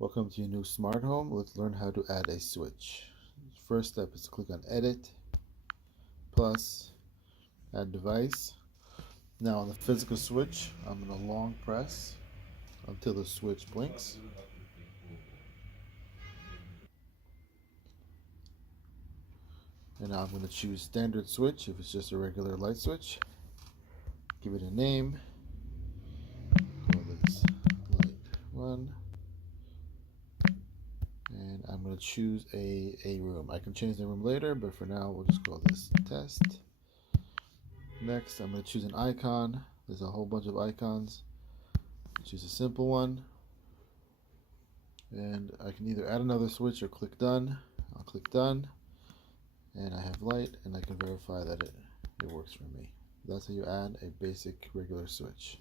Welcome to your new smart home. Let's learn how to add a switch. First step is to click on Edit, plus, Add Device. Now on the physical switch, I'm going to long press until the switch blinks. And now I'm going to choose Standard Switch if it's just a regular light switch. Give it a name. Call this Light 1. And I'm going to choose a room. I can change the room later, but for now we'll just call this Test. Next, I'm going to choose an icon. There's a whole bunch of icons. Choose a simple one. And I can either add another switch or click Done. I'll click Done. And I have light, and I can verify that it works for me. That's how you add a basic regular switch.